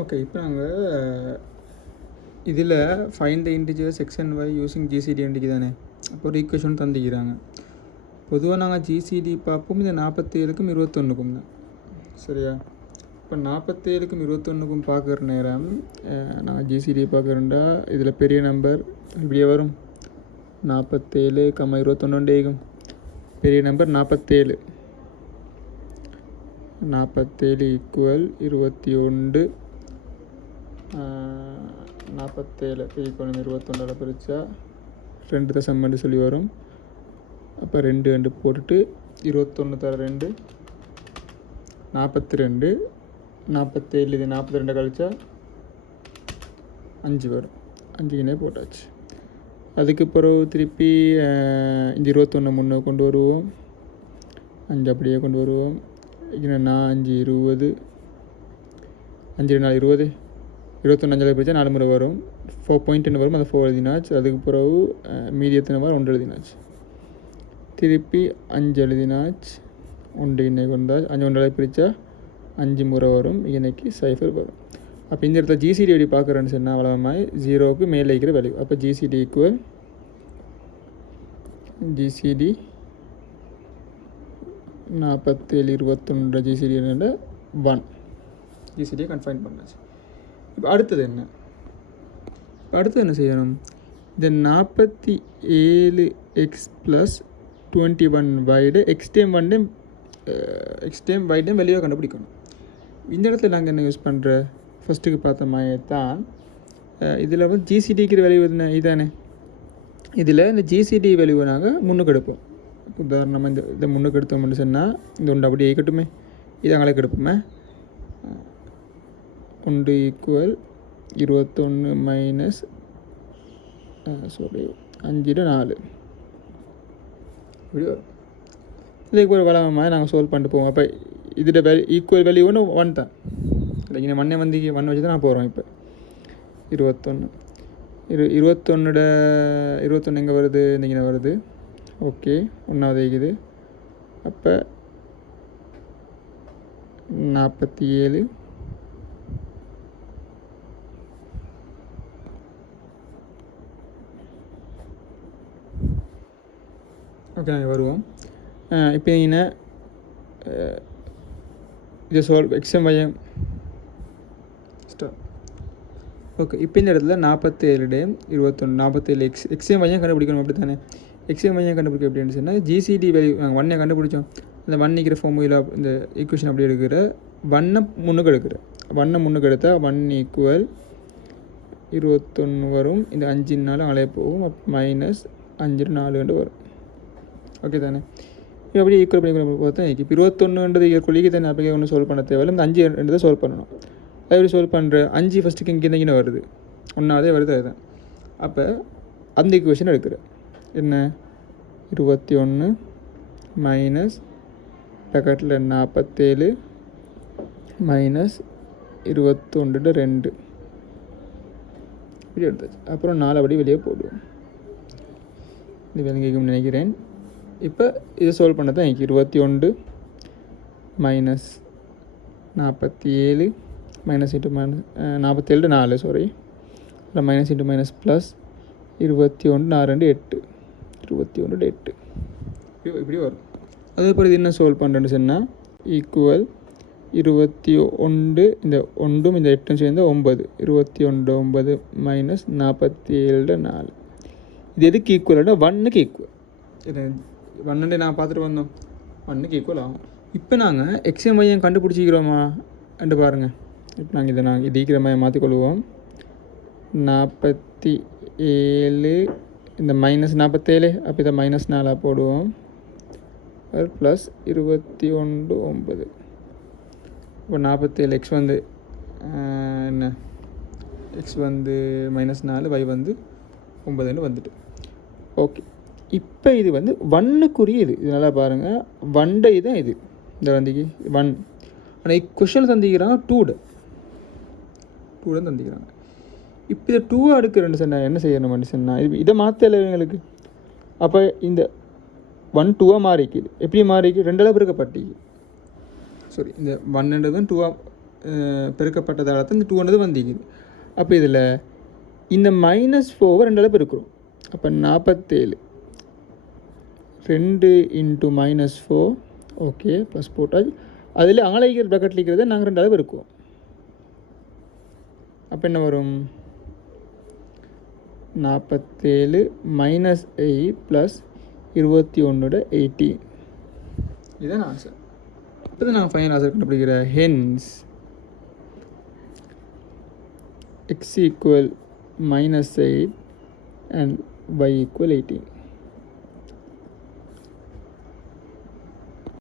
Okay, இப்போ நாங்கள் இதில் find the integers X and Y using GCD இன்றைக்கி தானே. அப்போ ஒரு ஈக்குவேஷன் தந்திக்கிறாங்க. பொதுவாக நாங்கள் ஜிசிடி பார்ப்போம் இந்த 47க்கும் 21க்கும் தான். சரியா? இப்போ 47க்கும் 21க்கும் பார்க்குற நேரம் நாங்கள் ஜிசிடி பார்க்குறோண்டா இதில் பெரிய நம்பர் இப்படியே வரும். 47, 21 பெரிய நம்பர் 47. 47 ஈக்குவல் 21. 47 ஈக்குவல் 21 பிரித்தா 2 தசம் சொல்லி வரும். அப்போ 2 போட்டுட்டு 21 தர 2 42. 47 இது 42 கழிச்சா 5 வரும். 5 போட்டாச்சு. அதுக்கு பிறகு திருப்பி இந்த 21 முன்னே கொண்டு வருவோம். 5 அப்படியே கொண்டு வருவோம். இங்கே 5 20. 5 4 20. 21 பிரிச்சா 4 முறை வரும். 4.10 வரும். அது 4 எழுதினாச்சு. அதுக்கு பிறகு மீதி எத்தனை வரும் 1 எழுதினாச்சு. திருப்பி 5 எழுதினாச்சு. 1 இன்னைக்கு வந்தாச்சு. 5 1 பிரித்தா 5 முறை வரும். இன்னைக்கு 0 வரும். அப்போ இந்த இடத்துல ஜிசிடி எப்படி பார்க்குறேன்னு சொன்னால் வளமாய் 0க்கு மேலே இருக்கிற வேல்யூ. அப்போ ஜிசிடி ஈக்குவல் ஜிசிடி 47 21 ஜிசிடி 1 ஜிசிடியை கன்ஃபைன் பண்ணாச்சு. இப்போ அடுத்தது என்ன? அடுத்தது செய்யணும்? இந்த 47x + 21y X time y வெளியே கண்டுபிடிக்கணும். இந்த இடத்துல நாங்கள் என்ன யூஸ் பண்ணுற ஃபஸ்ட்டுக்கு பார்த்த மாதிரி தான் இதில் வந்து ஜிசிடிக்கிற வேல்யூ இதானே. இதில் இந்த ஜிசிடி வேல்யூவை நாங்கள் முன்னுக்கு எடுப்போம். உதாரணமாக இதை முன்னுக்கு எடுத்தோம்னு சொன்னால் இந்த ஒன்று அப்படியே இருக்கட்டுமே, இது அங்கே எடுப்போமே. 1 ஈக்குவல் 21 மைனஸ் 5 4 இப்படி வரும். இதுக்கு ஒரு வளமாக நாங்கள் சால்வ் பண்ணிட்டு போவோம். அப்போ இதோட வேல்யூ ஈக்குவல் வேல்யூ ஒன்று 1 தான். இங்கே மண்ணை வந்து 1 வச்சு தான் நான் போகிறோம். இப்போ 21 21 எங்கே வருது? இன்றைக்கி வருது. ஓகே, 1வது இருக்குது. அப்போ 47 ஓகே நாங்கள் வருவோம். இப்போ நீங்கள் இதை சால்வ் எக்ஸாம் பையன் ஸ்டார். ஓகே, இப்போ இந்த இடத்துல 47 21 47 எக்ஸாம் பையன் கண்டுபிடிக்கணும். அப்படி தானே எக்ஸாம் பையன் கண்டுபிடிக்க எப்படின்னு சொன்னால் ஜிசிடி வேல்யூ நாங்கள் 1 கண்டுபிடிச்சோம். அந்த 1 இருக்கிற ஃபார்முலா இந்த ஈக்குவேஷன் அப்படி எடுக்கிற 1 முன்னுக்கு எடுக்கிற 1 முன்னுக்கு எடுத்தால் 1 ஈக்குவல் 21 வரும். இந்த 5 அலைய போகும். மைனஸ் 5 4 வரும். ஓகே தானே? இப்போ அப்படியே ஈக்குவல் பண்ணி பார்த்தா இப்போ 21ன்றது ஈக்குவலிக்கு தானே. அப்போ ஒன்று சால்வ் பண்ண தேவையில்லை. இந்த 5 தான் சால்வ் பண்ணணும். அது எப்படி சால்வ் பண்ணுற? 5 ஃபஸ்ட்டுக்கு இங்கே வருது. 1வது வருது. அதுதான். அப்போ அந்த ஈக்குவேஷன் எடுக்கிற என்ன 21 மைனஸ் பக்கெட்டில் 47 மைனஸ் 21 2 இப்படி எடுத்தாச்சு. அப்புறம் 4 அப்படி வெளியே போடுவோம். இது விளங்கிக்கும் நினைக்கிறேன். இப்போ இதை சால்வ் பண்ண தான் எனக்கு 21 minus 47 minus into minus 47 4 sorry இல்லை மைனஸ் இன்ட்டு மைனஸ் ப்ளஸ் 21 4 8 21 8 இப்படி வரும். அதே போல் இது என்ன சால்வ் பண்ணுறேன்னு சொன்னால் ஈக்குவல் 21 இந்த 1 இந்த 8 சேர்ந்து 9 21 9 மைனஸ் 47 4 இது எதுக்கு ஈக்குவல்னா 1க்கு ஈக்குவல். இது 1 நான் பார்த்துட்டு வந்தோம். 1க்கு ஈக்குவல் ஆகும். இப்போ நாங்கள் எக்ஸாம் மையம் கண்டுபிடிச்சிக்கிறோமா என்று பாருங்கள். இப்போ நாங்கள் இது ஈக்கிற மையம் மாற்றிக்கொள்வோம். 47 இந்த மைனஸ் 47 அப்போ இதை மைனஸ் 4 போடுவோம். ப்ளஸ் 21 9 இப்போ 47 எக்ஸ் வந்து என்ன எக்ஸ் வந்து மைனஸ் 4 y வந்து 9 வந்துட்டு. ஓகே, இப்போ இது வந்து 1க்குரிய இது நல்லா பாருங்கள். 1 தான் இது இந்த வந்திக்கு 1. ஆனால் கொஷனில் தந்திக்கிறாங்க 2 தான் தந்திக்கிறாங்க. இப்போ இதை 2 அடுக்கிறேன்னு சொன்னால் என்ன செய்யணும் சொன்னால் இதை மாற்றலை எங்களுக்கு. அப்போ இந்த 1 2 மாறிக்குது. எப்படி மாறிக்கு 2 பிறக்கப்பட்டிக்கு. சாரி, இந்த 1 2 பெருக்கப்பட்டதால் தான் இந்த 200 வந்திக்குது. அப்போ இதில் இந்த -4 ரெண்டால் பெருக்கிறோம். அப்போ 47 2 × -4 ஓகே ப்ளஸ் போட்டாச்சு. அதில் ஆலைக்கிற ப்ராக்கெட்டில் இருக்கிறத நாங்கள் ரெண்டாவது பெருக்குவோம். அப்போ என்ன வரும் 47 -8 ப்ளஸ் 21 18. இதுதான் ஆன்சர். இப்போ தான் நாங்கள் ஃபைனல் ஆன்சர் கண்டுபிடிக்கிற ஹென்ஸ் x = -8 and y = 18.